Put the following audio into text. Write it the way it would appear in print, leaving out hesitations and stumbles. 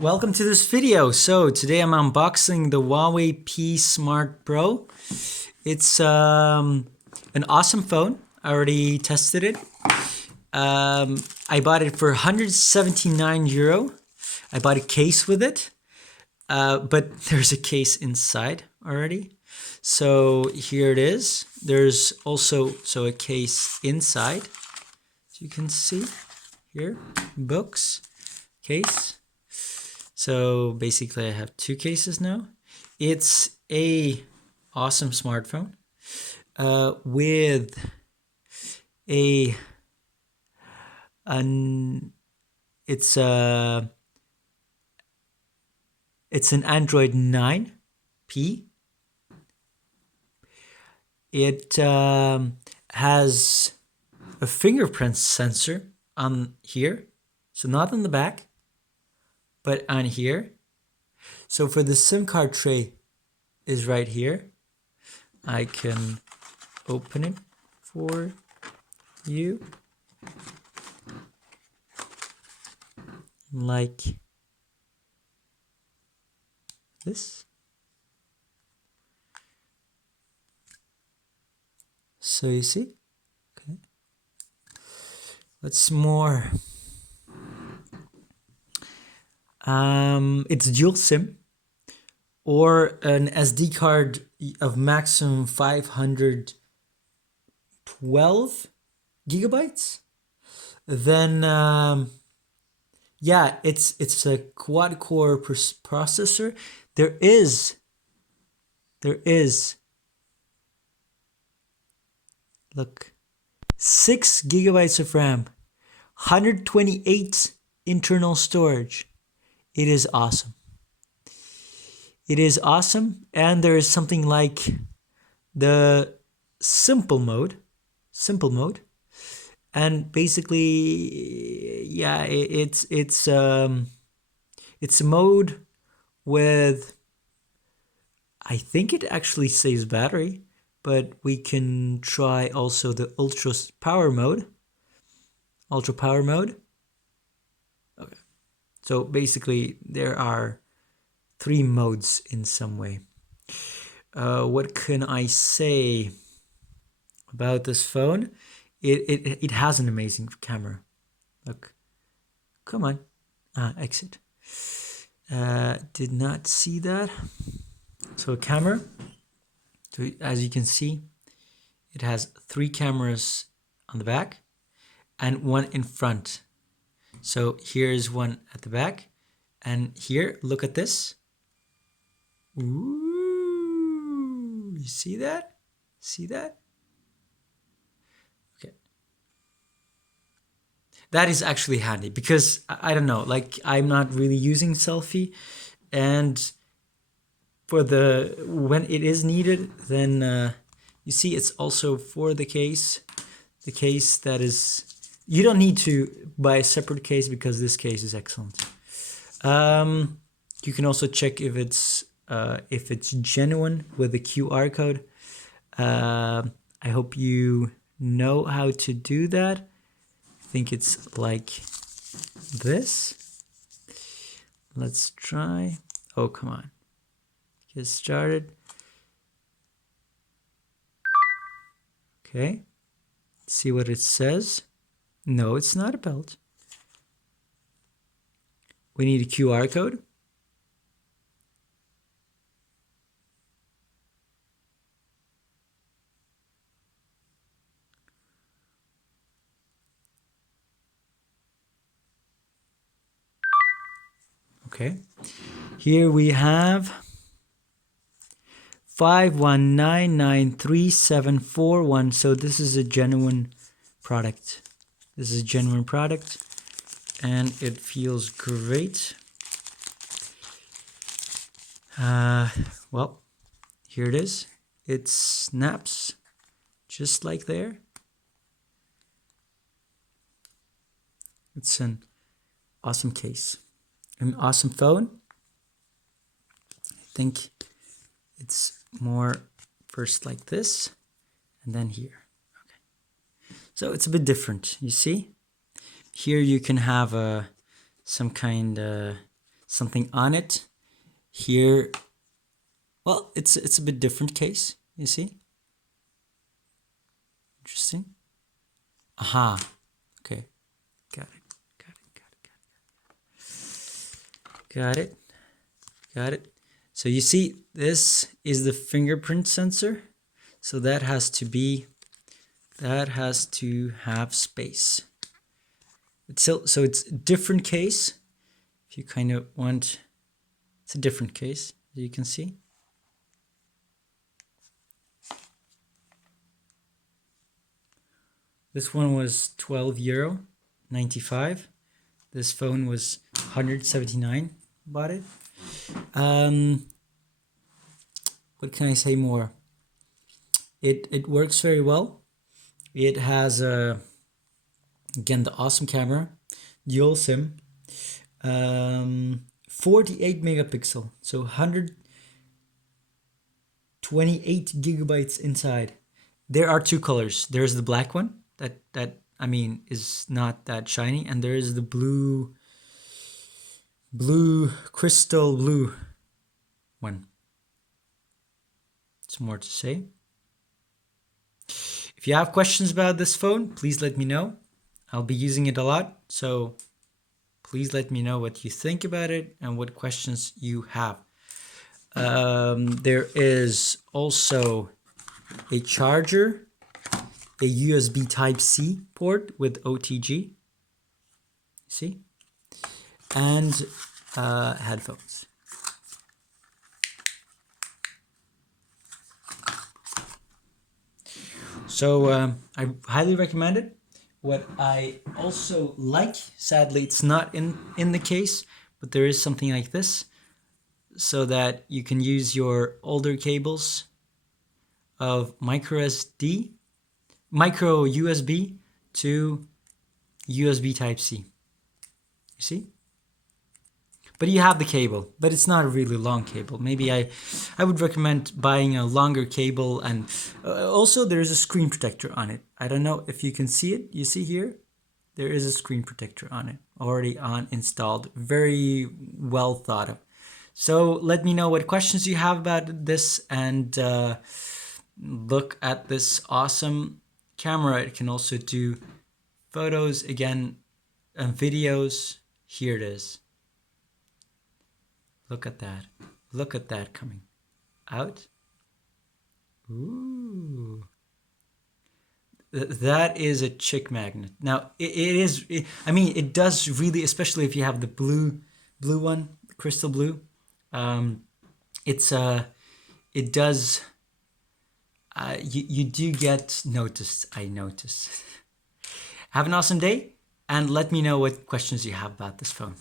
welcome to this video. So today I'm unboxing the Huawei P Smart Pro. It's an awesome phone. I already tested it. I bought it for 179 euro. I bought a case with it, but there's a case inside already. So here it is. There's also a case inside. As you can see here, books, case. So basically I have two cases now. It's a awesome smartphone with it's an Android 9P. It has a fingerprint sensor on here, so not on the back, but on here. So for the SIM card tray is right here. I can open it for you like this. So you see, okay. What's more? It's dual SIM or an SD card of maximum 512 gigabytes. Then yeah, it's a quad core processor. There is look, 6 gigabytes of RAM, 128 internal storage. It is awesome. It is awesome, and there is something like the simple mode, and basically, yeah, it's a mode with, I think it actually saves battery, but we can try also the ultra power mode. Okay. So basically there are 3 modes in some way. What can I say about this phone? It has an amazing camera. Look, come on, exit. Did not see that. So camera. So as you can see, it has 3 cameras on the back and 1 in front. So here's one at the back, and here, look at this. Ooh, you see that? See that? Okay. That is actually handy because I don't know, like I'm not really using selfie, and for when it is needed, then you see it's also for the case that is, you don't need to buy a separate case because this case is excellent. You can also check if it's genuine with the QR code. I hope you know how to do that. I think it's like this. Let's try. Oh, come on. Get started. Okay. See what it says. No, it's not a belt. We need a QR code. Okay. Here we have 5199371. So this is a genuine product. This is a genuine product, and it feels great. Well, here it is. It snaps just like there. It's an awesome case, an awesome phone. I think it's more first like this and then here. Okay, so it's a bit different, you see. Here you can have some kind something on it. Here, well, it's a bit different case, you see? Interesting. Aha. Okay. Got it. So you see, this is the fingerprint sensor. So that has to have space. So it's a different case. If you kind of want, it's a different case, as you can see. This one was €12.95. This phone was 179. Bought it. What can I say more? It works very well. It has again the awesome camera, dual SIM, 48 megapixel, so 128 gigabytes inside. There are two colors. There's the black one that I mean is not that shiny, and there is the blue crystal blue one. It's more to say. If you have questions about this phone, please let me know. I'll be using it a lot, so please let me know what you think about it and what questions you have. There is also a charger, a USB Type-C port with OTG, see, and headphones. So I highly recommend it. What I also like, sadly it's not in the case, but there is something like this, so that you can use your older cables of micro USB to USB Type-C. You see? But you have the cable, but it's not a really long cable. Maybe I would recommend buying a longer cable, and also there's a screen protector on it. I don't know if you can see it. You see here? There is a screen protector on it, already installed. Very well thought of. So let me know what questions you have about this, and look at this awesome camera. It can also do photos again and videos. Here it is. Look at that. Look at that coming out. Ooh. That is a chick magnet. Now, I mean, it does really, especially if you have the blue one, crystal blue. It does, you do get noticed, I notice. Have an awesome day, and let me know what questions you have about this phone.